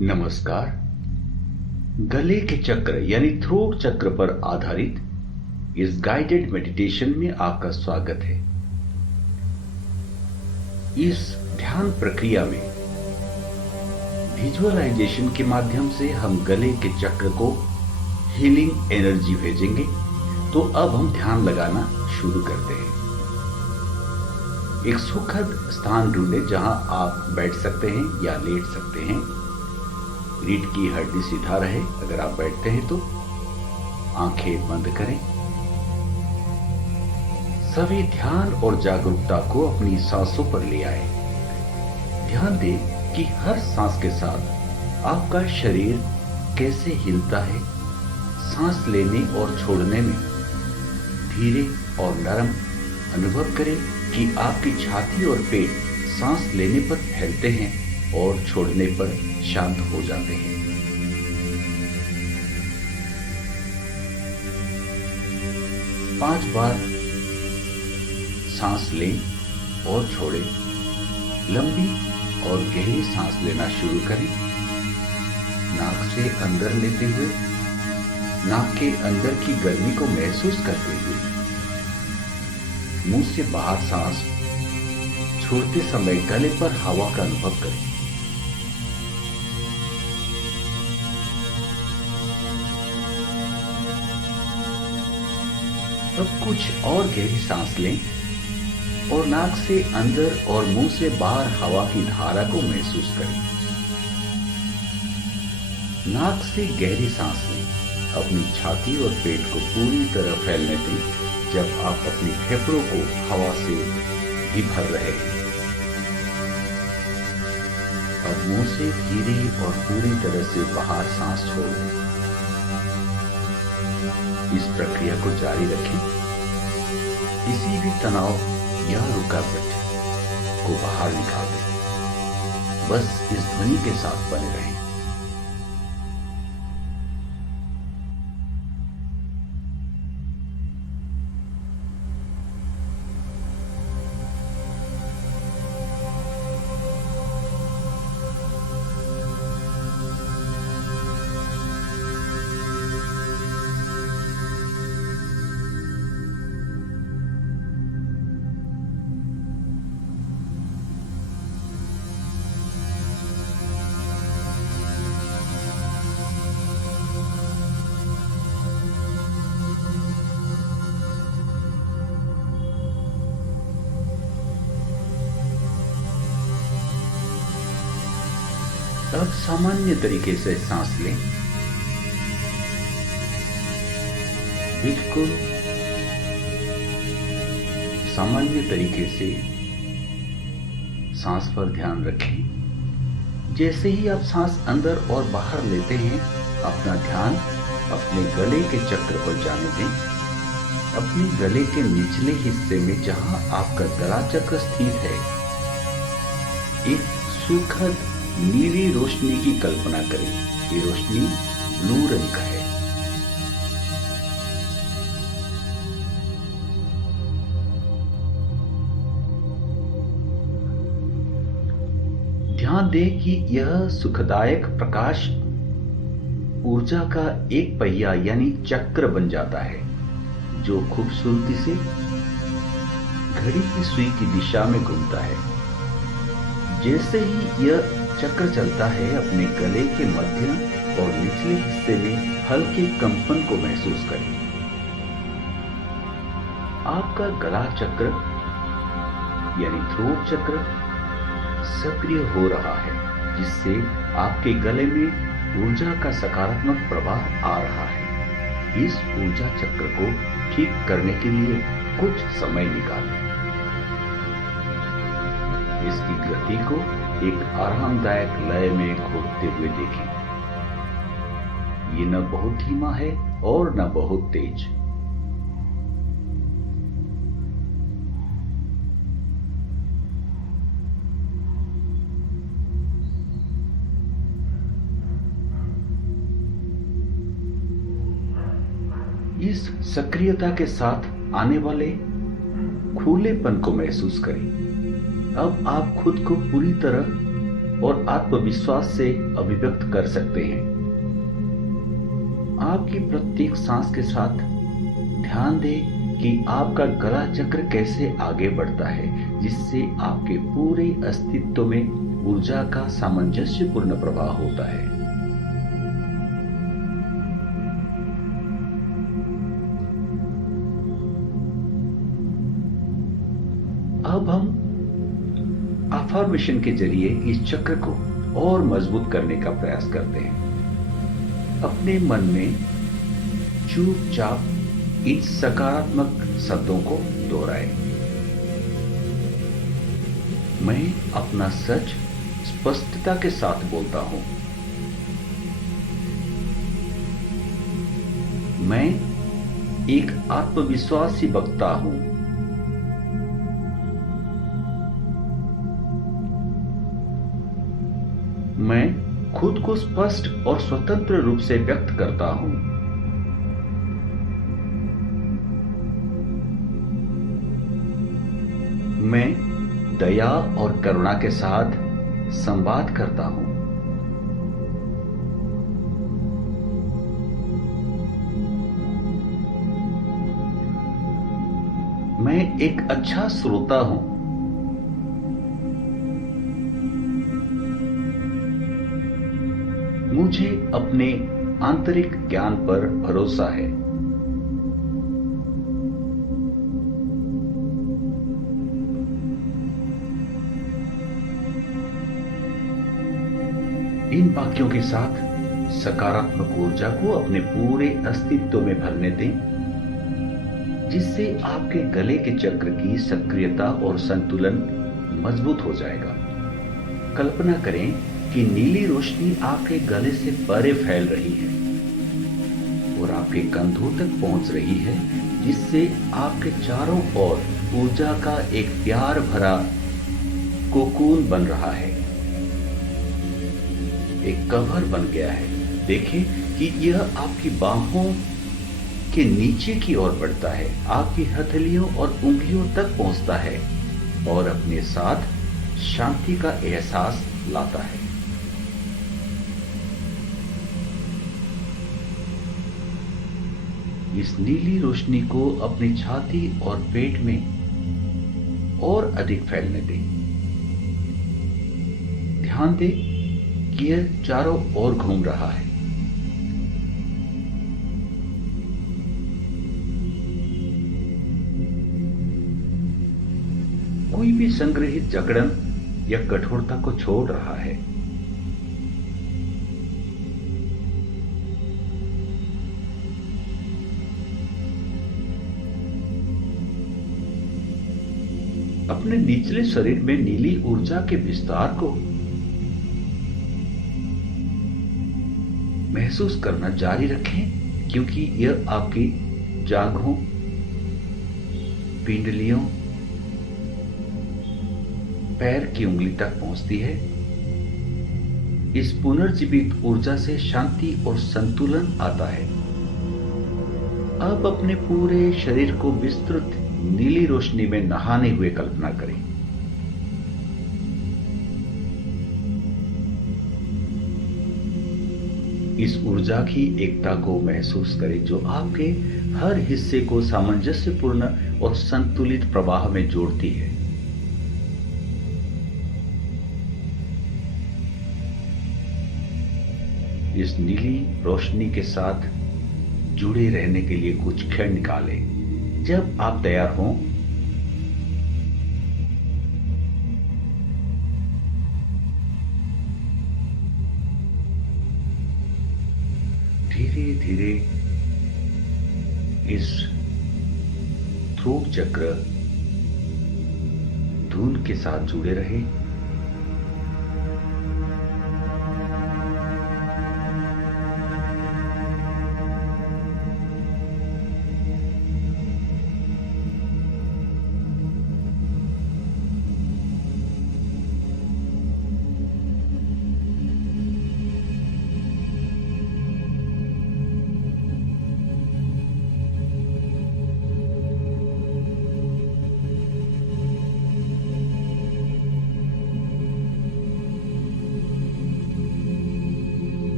नमस्कार। गले के चक्र यानी थ्रोट चक्र पर आधारित इस गाइडेड मेडिटेशन में आपका स्वागत है। इस ध्यान प्रक्रिया में विजुअलाइजेशन के माध्यम से हम गले के चक्र को हीलिंग एनर्जी भेजेंगे। तो अब हम ध्यान लगाना शुरू करते हैं। एक सुखद स्थान ढूंढें जहां आप बैठ सकते हैं या लेट सकते हैं। रीढ़ की हड्डी सीधा रहे। अगर आप बैठते हैं तो आंखें बंद करें। सभी ध्यान और जागरूकता को अपनी सांसों पर ले आए। ध्यान दें कि हर सांस के साथ आपका शरीर कैसे हिलता है। सांस लेने और छोड़ने में धीरे और नरम अनुभव करें कि आपकी छाती और पेट सांस लेने पर फैलते हैं और छोड़ने पर शांत हो जाते हैं। पांच बार सांस लें और छोड़ें। लंबी और गहरी सांस लेना शुरू करें। नाक से अंदर लेते हुए, नाक के अंदर की गर्मी को महसूस करते हुए, मुंह से बाहर सांस छोड़ते समय गले पर हवा का अनुभव करें। अब कुछ और गहरी सांस लें और नाक से अंदर और मुंह से बाहर हवा की धारा को महसूस करें। नाक से गहरी सांस लें। अपनी छाती और पेट को पूरी तरह फैलने दें जब आप अपने फेफड़ों को हवा से भी भर रहे हैं। अब मुंह से धीरे और पूरी तरह से बाहर सांस छोड़ दें। इस प्रक्रिया को जारी रखें। किसी भी तनाव या रुकावट को बाहर निकाल दें। बस इस ध्वनि के साथ बने रहें। अब सामान्य तरीके से सांस लें। बिल्कुल सामान्य तरीके से सांस पर ध्यान रखें। जैसे ही आप सांस अंदर और बाहर लेते हैं, अपना ध्यान अपने गले के चक्र पर जाने दें। अपने गले के निचले हिस्से में जहां आपका गला चक्र स्थित है, एक सुखद नीली रोशनी की कल्पना करें। ये रोशनी ब्लू रंग का है। ध्यान दें कि यह सुखदायक प्रकाश ऊर्जा का एक पहिया यानी चक्र बन जाता है, जो खूबसूरती से घड़ी की सुई की दिशा में घूमता है। जैसे ही यह चक्र चलता है, अपने गले के मध्य और निचले हिस्से में हल्के कंपन को महसूस करें। आपका गला चक्र यानी थ्रोट चक्र सक्रिय हो रहा है, जिससे आपके गले में ऊर्जा का सकारात्मक प्रवाह आ रहा है। इस ऊर्जा चक्र को ठीक करने के लिए कुछ समय निकालें। इसकी गति को एक आरामदायक लय में घूमते हुए देखें। ये न बहुत धीमा है और न बहुत तेज। इस सक्रियता के साथ आने वाले खुलेपन को महसूस करें। अब आप खुद को पूरी तरह और आत्मविश्वास से अभिव्यक्त कर सकते हैं। आपकी प्रत्येक सांस के साथ ध्यान दें कि आपका गला चक्र कैसे आगे बढ़ता है, जिससे आपके पूरे अस्तित्व में ऊर्जा का सामंजस्यपूर्ण प्रवाह होता है। अब हम अफर्मेशन के जरिए इस चक्र को और मजबूत करने का प्रयास करते हैं। अपने मन में चुपचाप इन सकारात्मक शब्दों को दोहराएं। मैं अपना सच स्पष्टता के साथ बोलता हूं। मैं एक आत्मविश्वासी वक्ता हूं। मैं खुद को स्पष्ट और स्वतंत्र रूप से व्यक्त करता हूं। मैं दया और करुणा के साथ संवाद करता हूं। मैं एक अच्छा श्रोता हूं। मुझे अपने आंतरिक ज्ञान पर भरोसा है। इन वाक्यों के साथ सकारात्मक ऊर्जा को अपने पूरे अस्तित्व में भरने दें, जिससे आपके गले के चक्र की सक्रियता और संतुलन मजबूत हो जाएगा। कल्पना करें कि नीली रोशनी आपके गले से परे फैल रही है और आपके कंधों तक पहुंच रही है, जिससे आपके चारों ओर ऊर्जा का एक प्यार भरा कोकून बन रहा है, एक कवर बन गया है। देखें कि यह आपकी बाहों के नीचे की ओर बढ़ता है, आपकी हथेलियों और उंगलियों तक पहुंचता है और अपने साथ शांति का एहसास लाता है। इस नीली रोशनी को अपनी छाती और पेट में और अधिक फैलने दें। ध्यान दें कि यह चारों ओर घूम रहा है। कोई भी संग्रहित जकड़न या कठोरता को छोड़ रहा है। अपने निचले शरीर में नीली ऊर्जा के विस्तार को महसूस करना जारी रखें, क्योंकि यह आपकी जांघों, पिंडलियों, पैर की उंगली तक पहुंचती है। इस पुनर्जीवित ऊर्जा से शांति और संतुलन आता है। अब अपने पूरे शरीर को विस्तृत नीली रोशनी में नहाने हुए कल्पना करें। इस ऊर्जा की एकता को महसूस करें, जो आपके हर हिस्से को सामंजस्यपूर्ण और संतुलित प्रवाह में जोड़ती है। इस नीली रोशनी के साथ जुड़े रहने के लिए कुछ क्षण निकालें। जब आप तैयार हों, धीरे धीरे इस थ्रोट चक्र धुन के साथ जुड़े रहे।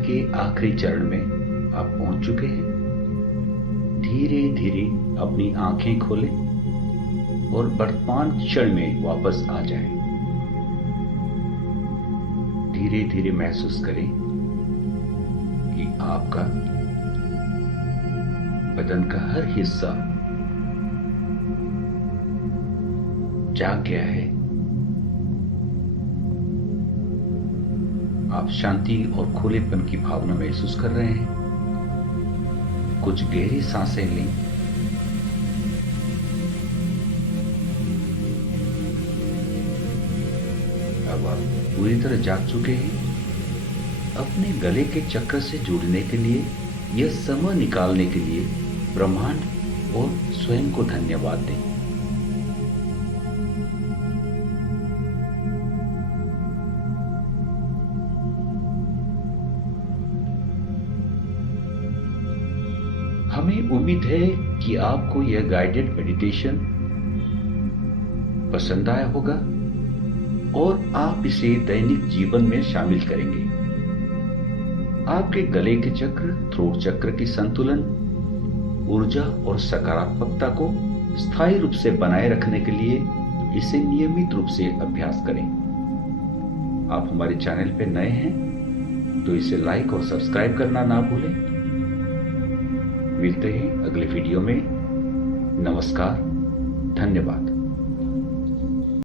के आखिरी चरण में आप पहुंच चुके हैं। धीरे धीरे अपनी आंखें खोलें और वर्तमान क्षण में वापस आ जाएं। धीरे धीरे महसूस करें कि आपका बदन का हर हिस्सा जाग गया है। आप शांति और खुलेपन की भावना महसूस कर रहे हैं। कुछ गहरी सांसें लें। अब आप पूरी तरह जाग चुके हैं। अपने गले के चक्र से जुड़ने के लिए, यह समय निकालने के लिए ब्रह्मांड और स्वयं को धन्यवाद दें। हमें उम्मीद है कि आपको यह गाइडेड मेडिटेशन पसंद आया होगा और आप इसे दैनिक जीवन में शामिल करेंगे। आपके गले के चक्र, थ्रोट चक्र की संतुलन, ऊर्जा और सकारात्मकता को स्थायी रूप से बनाए रखने के लिए इसे नियमित रूप से अभ्यास करें। आप हमारे चैनल पर नए हैं तो इसे लाइक और सब्सक्राइब करना ना भूलें। मिलते हैं अगले वीडियो में। नमस्कार, धन्यवाद।